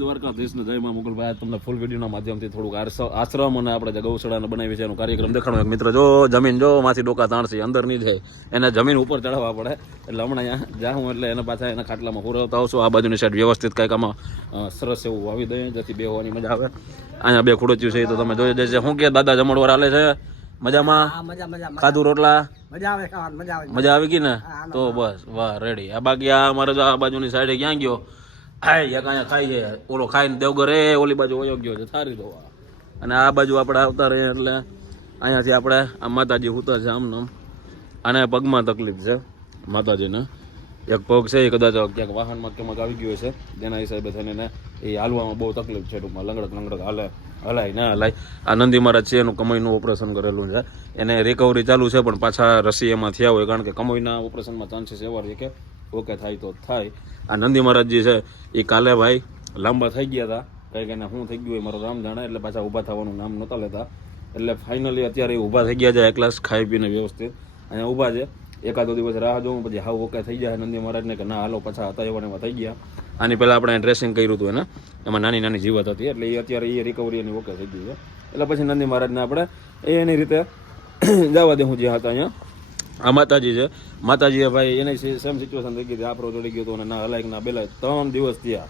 દ્વારકાધીશને જય માં મુગલભાઈ. તમને ફૂલ વિડીયોના માધ્યમથી થોડુંક આશ્રમ અને આપણે જે ગૌશાળાને બનાવી છે એનો કાર્યક્રમ દેખાડો. મિત્ર જો જમીન જો માંથી ડોકા તાણશે અંદર નહીં જાય એને જમીન ઉપર ચડાવવા પડે. એટલે હમણાં અહીંયા જાઉં એટલે એના પાછા એના ખાટલામાં પુરવતા આવશું. આ બાજુની સાઈડ વ્યવસ્થિત કંઈક આમાં સરસ એવું વાવી દઈએ જેથી બેહવાની મજા આવે. અહીંયા બે ખુડચ્યું છે તો તમે જોઈ જશે શું કે દાદા જમણવાર હાલે છે? મજામાં? ખાધું રોટલા? મજા આવે ગઈ ને? તો બસ વાહ રેડી આ બાકી આ અમારે જો આ બાજુની સાઈડે ક્યાં ગયો? ખાઈ એક અહીંયા ખાઈ છે. ઓલો ખાઈને દેવગર ઓલી બાજુ વયો ગયો છે, થારી દો અને આ બાજુ આપણે આવતા રહીએ એટલે અહીંયાથી આપણે આ માતાજી ઉતર છે આમ નામ આને પગમાં તકલીફ છે માતાજીને. એક પગ છે એ કદાચ ક્યાંક વાહનમાં ક્યાંક આવી ગયો છે. તેના હિસાબે થઈને એ હાલવામાં બહુ તકલીફ છે ટૂંકમાં. લંગડક લંગડક હાલે, હલાય, ના હલાય. આ નંદી મહારાજ છે, એનું કમોઈનું ઓપરેશન કરેલું છે. એને રિકવરી ચાલુ છે, પણ પાછા રસી એમાં થયા હોય. કારણ કે કમોઈના ઓપરેશનમાં ચાન્સીસ એવા રહે કે ઓકે, થાય તો થાય. આ નંદી મહારાજજી છે, એ કાલે ભાઈ લાંબા થઈ ગયા હતા. કંઈક એને શું થઈ ગયું હોય મારો રામ જાણે, એટલે પાછા ઊભા થવાનું નામ નહોતા લેતા. એટલે ફાઇનલી અત્યારે એ ઊભા થઈ ગયા છે એકલાસ ખાઈ પીને વ્યવસ્થિત. અહીંયા ઊભા છે. એકાદો દિવસ રાહ જોઉં, પછી હાવ ઓકે થઈ જાય નંદી મહારાજને કે ના, હાલો પાછા હતા એવા એમાં થઈ ગયા. આની પહેલાં આપણે ડ્રેસિંગ કર્યું હતું એને. એમાં નાની નાની જીવત હતી, એટલે એ અત્યારે એ રિકવરી એની ઓકે થઈ ગઈ છે. એટલે પછી નંદી મહારાજને આપણે એ એની રીતે જવા દે હું જ્યાં હતા અહીંયા. આ માતાજી છે. માતાજીએ ભાઈ એની સેમ સિચ્યુએશન થઈ ગઈ હતી. આપણો ચડી ગયો હતો અને ના હલાય ના બેલાય. ત્રણ દિવસ થયા.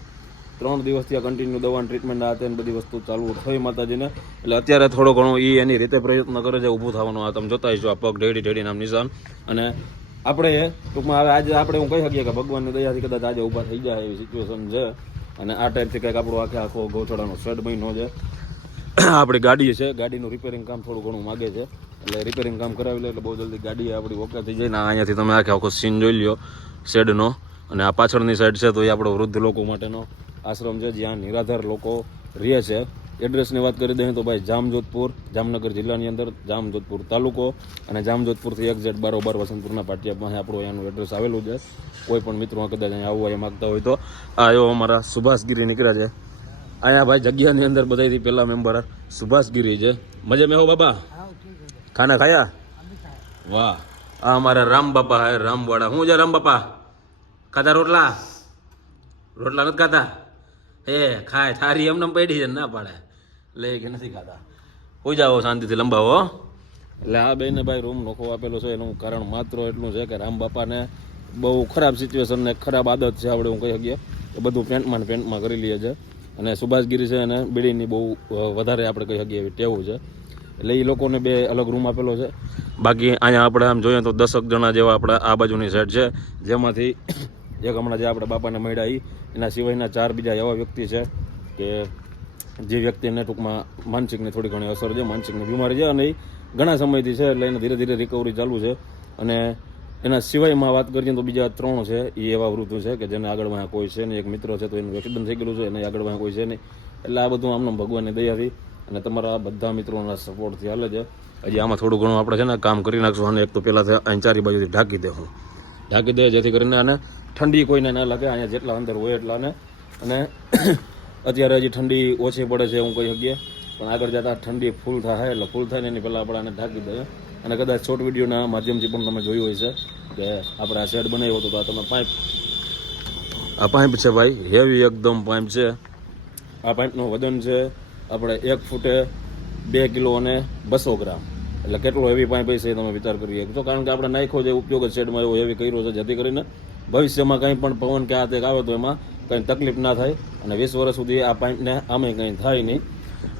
ત્રણ દિવસ ત્યાં કન્ટિન્યુ દવાની ટ્રીટમેન્ટ આ તેને બધી વસ્તુ ચાલુ થઈ માતાજીને. એટલે અત્યારે થોડો ઘણો એ એની રીતે પ્રયત્ન કરે છે, ઊભું થવાનો આ તમે જોતા છો આ પગ ઢેડી ઢેડી નામ નિશાન. અને આપણે ટૂંકમાં હવે આજે આપણે હું કહી શકીએ કે ભગવાનની દયાથી કદાચ આજે ઊભા થઈ જાય એવી સિચ્યુએશન છે. અને આ ટાઈપથી કંઈક આપણો આખે આખો ગૌચડાનો શેડ મહિનો છે. આપણી ગાડી છે. ગાડીનું રિપેરિંગ કામ થોડું ઘણું માગે છે. એટલે રિપેરિંગ કામ કરાવી લે એટલે બહુ જલ્દી ગાડી આપણી ઓકે થઈ જાય ને અહીંયાથી તમે આખે આખો સીન જોઈ લ્યો શેડનો અને આ પાછળની સાઈડ છે તો એ આપણો વૃદ્ધ લોકો માટેનો આશ્રમ છે, જ્યાં નિરાધાર લોકો રહે છે. એડ્રેસની વાત કરી દઈએ તો ભાઈ જામજોધપુર, જામનગર જિલ્લાની અંદર જામજોધપુર તાલુકો અને જામજોધપુરથી એક્ઝેક્ટ બારોબાર વસંતપુરના પાટિયા પાસે આપણું અહીંયાનું એડ્રેસ આવેલું છે. કોઈ પણ મિત્રો કદાચ અહીંયા આવવા એ માગતા હોય તો. આ એવો અમારા સુભાષગીરી નીકળ્યા છે. અહીંયા ભાઈ જગ્યાની અંદર બધાથી પહેલાં મેમ્બર સુભાષગીરી છે. મજા મેં હો બાબા? ખાના ખાયા? વાહ. આ અમારા રામ બાપા હે રામવાડા હું છે રામ બાપા? ખાધા રોટલા? રોટલા નથી ખાતા હે ખાય. થારી એમને પડી છે ને પાડે. લે કે નથી ખાતા હોઈ જાઓ શાંતિથી લંબાવો. હો. એટલે આ બેને ભાઈ રૂમ નોખો આપેલો છે એનું કારણ માત્ર એટલું છે કે રામ બાપાને બહુ ખરાબ સિચ્યુએશન ને ખરાબ આદત છે આપણે હું કહી શકીએ. એ બધું પેન્ટમાં ને પેન્ટમાં કરી લઈએ છે. અને સુભાષગીરી છે અને બીડીની બહુ વધારે આપણે કહી શકીએ એવી ટેવું છે. એટલે એ લોકોને બે અલગ રૂમ આપેલો છે. બાકી અહીંયા આપણે આમ જોઈએ તો દસક જણા જેવા આપણે આ બાજુની સાઈડ છે. જેમાંથી એક હમણાં જે આપણે બાપાને મળ્યા એ એના સિવાયના ચાર બીજા એવા વ્યક્તિ છે કે જે વ્યક્તિને ટૂંકમાં માનસિકની થોડી ઘણી અસર છે, માનસિકની બીમારી છે અને એ ઘણા સમયથી છે એટલે એને ધીરે ધીરે રિકવરી ચાલુ છે. અને એના સિવાયમાં વાત કરીએ તો બીજા ત્રણ છે એ એવા વૃદ્ધો છે કે જેને આગળ વાંહે કોઈ છે નહીં. એક મિત્ર છે તો એનું એક્સિડન્ટ થઈ ગયેલું છે, એને આગળ વાંહે કોઈ છે નહીં. એટલે આ બધું આમનો ભગવાનની દયાથી અને તમારા બધા મિત્રોના સપોર્ટથી હાલે છે. હજી આમાં થોડું ઘણું આપણે છે ને કામ કરી નાખશું. અને એક તો પહેલાં અહીં ચારી બાજુથી ઢાંકી દે હું. ઢાંકી દે જેથી કરીને આને ઠંડી કોઈને ના લાગે. અહીંયા જેટલા અંદર હોય એટલાને. અને અત્યારે હજી ઠંડી ઓછી પડે છે હું કહી શકીએ પણ આગળ જતાં ઠંડી ફૂલ થાય એટલે ફૂલ થાય ને એની પહેલાં આપણે આને ઢાંકી દઈએ. અને કદાચ શોર્ટ વિડીયોના માધ્યમથી પણ તમે જોયું હોય છે કે આપણે આ શેડ બનાવ્યો હતો તો આ તમે પાઇપ આ પાઇપ છે ભાઈ. હેવી એકદમ પાઇપ છે. આ પાઇપનું વજન છે આપણે એક ફૂટે બે કિલો અને બસો ગ્રામ. એટલે કેટલો હેવી પાઇપ પૈસા એ તમે વિચાર કરી શકશો કારણ કે આપણે નાખ્યો જે ઉપયોગ શેડમાં એવો હેવી કર્યો છે, જેથી કરીને ભવિષ્યમાં કંઈ પણ પવન કે આ તે આવે તો એમાં કંઈ તકલીફ ના થાય અને વીસ વર્ષ સુધી આ પાઇપને આમે કંઈ થાય નહીં.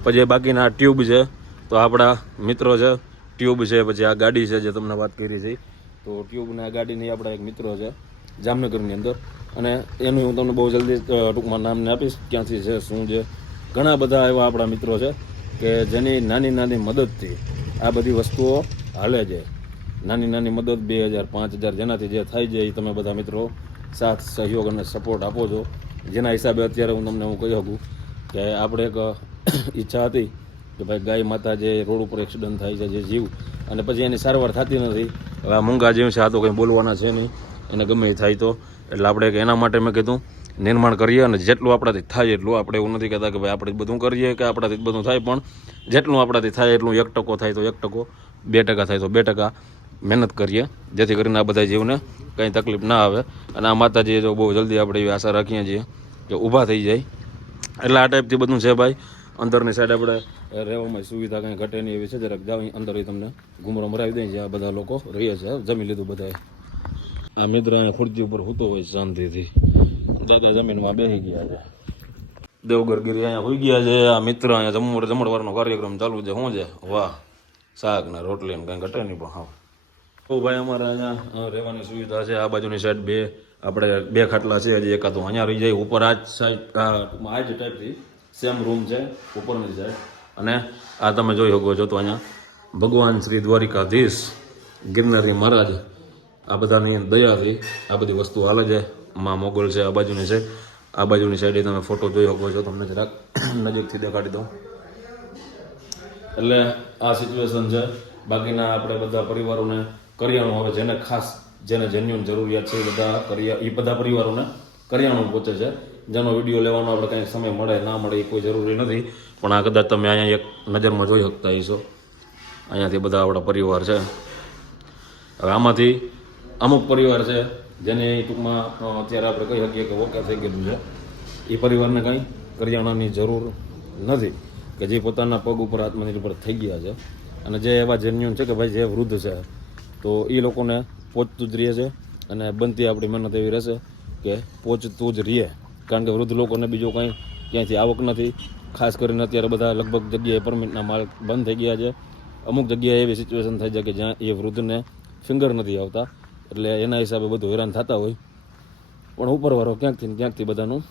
પછી બાકીના ટ્યુબ છે, તો આપણા મિત્રો છે ટ્યુબ છે, પછી આ ગાડી છે જે તમને વાત કરી છે. તો ટ્યુબને આ ગાડીની આપણા એક મિત્રો છે, જામનગરની અંદર. અને એનું હું તમને બહુ જલ્દી ટૂંકમાં નામને આપીશ, ક્યાંથી છે, શું છે ઘણા બધા એવા આપણા મિત્રો છે કે જેની નાની નાની મદદથી આ બધી વસ્તુઓ હાલે છે. નાની નાની મદદ બે હજાર, પાંચ હજાર જેનાથી જે થાય છે એ તમે બધા મિત્રો સાથ, સહયોગ અને સપોર્ટ આપો છો. જેના હિસાબે અત્યારે હું તમને હું કહી શકું કે આપણે એક ઈચ્છા હતી કે ભાઈ ગાય માતા જે રોડ ઉપર એક્સિડન્ટ થાય છે, જે જીવ અને પછી એની સારવાર થતી નથી. હવે આ મૂંગા જીવ છે, આ તો કંઈ બોલવાના છે નહીં. એને ગમે એ થાય તો. એટલે આપણે એના માટે મેં કીધું નિર્માણ કરીએ અને જેટલું આપણાથી થાય એટલું આપણે એવું નથી કહેતા કે ભાઈ આપણે બધું કરીએ કે આપણાથી બધું થાય, પણ જેટલું આપણાથી થાય એટલું એક ટકો થાય તો એક ટકો, બે ટકા થાય તો બે ટકા મહેનત કરીએ, જેથી કરીને આ બધા જીવને કંઈ તકલીફ ના આવે. અને આ માતાજીએ જો બહુ જલ્દી આપણે એવી આશા રાખીએ છીએ કે ઊભા થઈ જાય. એટલે આ ટાઈપથી બધું છે ભાઈ. અંદરની સાઈડ આપણે રહેવામાં સુવિધા કંઈ ઘટે નહીં એવી છે. જરાક જાઓ અંદર તમને ઘૂમરો મરાવી દઈએ. આ બધા લોકો રહીએ છે. જમી લીધું બધાએ. આ મિત્ર અહીંયા ખુરજી ઉપર સૂતો હોય શાંતિથી. દાદા જમીનમાં બેસી ગયા છે. દેવગર ગીરી અહીંયા હોઈ ગયા છે. આ મિત્ર અહીંયા જમવા જમણવારનો કાર્યક્રમ ચાલુ છે. શું છે? વાહ. શાક ને રોટલી ને કંઈ ઘટે નહીં પણ હા. તો ભાઈ અમારે અહીંયા રહેવાની સુવિધા છે. આ બાજુની સાઈડ બે આપણે બે ખાટલા છે. હજી એકાદો અહીંયા રહી જાય. ઉપર આ જ સાઈડ આ આ જ ટાઈપથી સેમ રૂમ છે. ઉપરની સાઈડ અને આ તમે જોઈ શકો છો તો અહીંયા ભગવાન શ્રી દ્વારિકાધીશ ગિરનારી મહારાજ આ બધાની દયાથી આ બધી વસ્તુ હાલે છે. માં મોગલ છે આ બાજુની છે આ બાજુની સાઈડે તમે ફોટો જોઈ શકો છો. તમને જરાક નજીકથી દેખાડી દઉં. એટલે આ સિચ્યુએશન છે. બાકીના આપણે બધા પરિવારોને કરિયાણું હવે જેને ખાસ જેને જેન્યુન જરૂરિયાત છે એ બધા કરિયા એ બધા પરિવારોને કરિયાણું પહોંચે છે. જેનો વીડિયો લેવાનો આપણે કંઈ સમય મળે, ના મળે એ કોઈ જરૂરી નથી. પણ આ કદાચ તમે અહીંયા એક નજરમાં જોઈ શકતા હશો. અહીંયાથી બધા આપણા પરિવાર છે. હવે આમાંથી અમુક પરિવાર છે જેને ટૂંકમાં અત્યારે આપણે કહી શકીએ કે ઓકે થઈ ગયેલું છે. એ પરિવારને કંઈ કરિયાણાની જરૂર નથી કે જે પોતાના પગ ઉપર આત્મનિર્ભર થઈ ગયા છે. અને જે એવા જેન્યુન છે કે ભાઈ જે વૃદ્ધ છે, તો એ લોકોને પહોંચતું જ રહે છે અને બનતી આપણી મહેનત એવી રહેશે કે પહોંચતું જ રહે કારણ કે વૃદ્ધ લોકોને બીજું કંઈ ક્યાંયથી આવક નથી. ખાસ કરીને અત્યારે બધા લગભગ જગ્યાએ પરમિટના માલ બંધ થઈ ગયા છે. અમુક જગ્યાએ એવી સિચ્યુએશન થઈ જાય કે જ્યાં એ વૃદ્ધને ફિંગર નથી આવતા. એટલે એના હિસાબે બધું હેરાન થતા હોય. પણ ઉપરવાળો ક્યાંકથી ને ક્યાંકથી બધાનું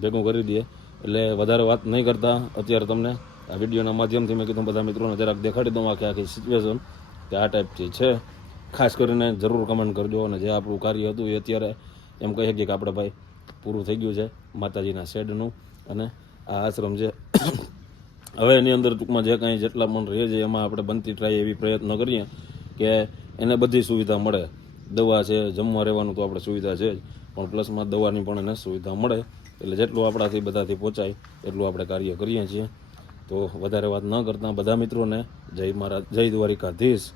ભેગું કરી દે. એટલે વધારે વાત નહીં કરતા. અત્યારે તમને આ વિડીયોના માધ્યમથી મેં કીધું, બધા મિત્રોને જરાક દેખાડી દઉં આખી આખી સિચ્યુએશન કે આ ટાઈપથી છે. ખાસ કરીને જરૂર કમેન્ટ કરજો અને જે આપણું કાર્ય હતું એ અત્યારે એમ કહી શકીએ કે આપણે ભાઈ પૂરું થઈ ગયું છે માતાજીના શેડનું. અને આ આશ્રમ છે. હવે એની અંદર ટૂંકમાં જે કાંઈ જેટલા પણ રહે છે એમાં આપણે બનતી ટ્રાય એવી પ્રયત્ન કરીએ કે એને બધી સુવિધા મળે. દવા છે જમવા રહેવાનું તો આપણે સુવિધા છે જ. પણ પ્લસમાં દવાની પણ એને સુવિધા મળે. એટલે જેટલું આપણાથી બધાથી પહોંચાય એટલું આપણે કાર્ય કરીએ છીએ. તો વધારે વાત ન કરતાં બધા મિત્રોને જય મારા જય દ્વારિકાધીશ.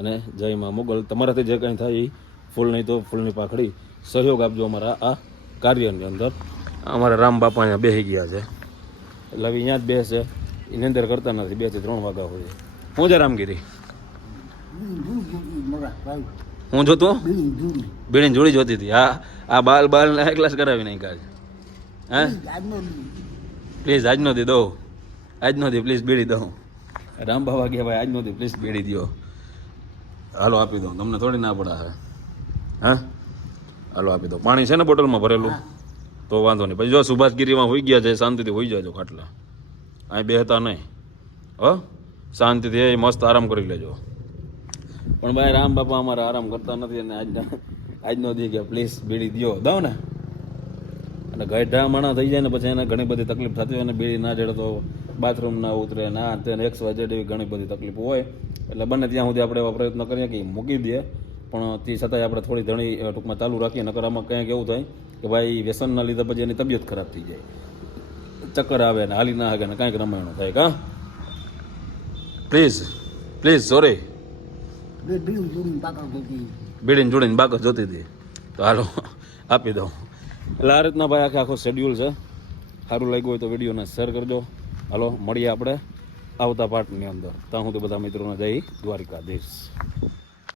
અને જય મા મોગલ. તમારાથી જે કંઈ થાય એ ફૂલ નહીં તો ફૂલની પાખડી. સહયોગ આપજો અમારા આ કાર્યની અંદર. અમારા રામ બાપા અહીંયા બેસી ગયા છે. એટલે હવે અહીંયા જ બેસે. એની અંદર કરતા નથી. બેથી ત્રણ વાગ્યા હોય. હું છે રામગીરી? હું જોતો બીડીને જોડી જોતી હતી. હા આ બાલ બાલ ને ક્લાસ કરાવી નહીં છે. હા? પ્લીઝ આજ દી. દો આજ દી પ્લીઝ બેડી દઉં રામ બાબા કે ભાઈ આજનો દી પ્લીઝ બેડી દો હાલો આપી દઉં. તમને થોડી ના પડે હવે હા? હાલો આપી દો પાણી છે ને બોટલમાં ભરેલું? તો વાંધો નહીં. પછી જો સુભાષગીરીમાં હોઈ ગયા છે શાંતિથી હોઈ જાજો ખાટલા. અહીં બેહતા નહીં. હો? શાંતિથી એ મસ્ત આરામ કરી લેજો. પણ ભાઈ રામ બાપા અમારા આરામ કરતા નથી અને આજના આજનો દી કે પ્લીઝ બીડી દ્યો. દઉં ને? અને ગઢા માણા થઈ જાય ને પછી એને ઘણી બધી તકલીફ થતી હોય અને બીડી ના જડે તો બાથરૂમ ના ઉતરે, ના તેને એક્સ વાય જેવી ઘણી બધી તકલીફ હોય. એટલે બને ત્યાં સુધી આપણે એવા પ્રયત્ન કરીએ કે મૂકી દે. પણ તે છતાંય આપણે થોડી ઘણી ટૂંકમાં ચાલુ રાખીએ, નકર આમાં કંઈક એવું થાય કે ભાઈ વ્યસનના લીધે પછી એની તબિયત ખરાબ થઈ જાય. ચક્કર આવે ને, હાલી ના હાગે ને કાંઈક રમાયણું થાય, કા? પ્લીઝ પ્લીઝ સોરી બીડીને જોડીને બાકસ જોતી હતી. તો હાલો, આપી દઉં. એટલે આ રીતના ભાઈ આખે આખો શેડ્યુલ છે. સારું લાગ્યું હોય તો વિડીયોને શેર કરજો. હાલો, મળીએ આપણે આવતા પાર્ટની અંદર. ત્યાં હું તો બધા મિત્રોને જઈ દ્વારિકાધીશ.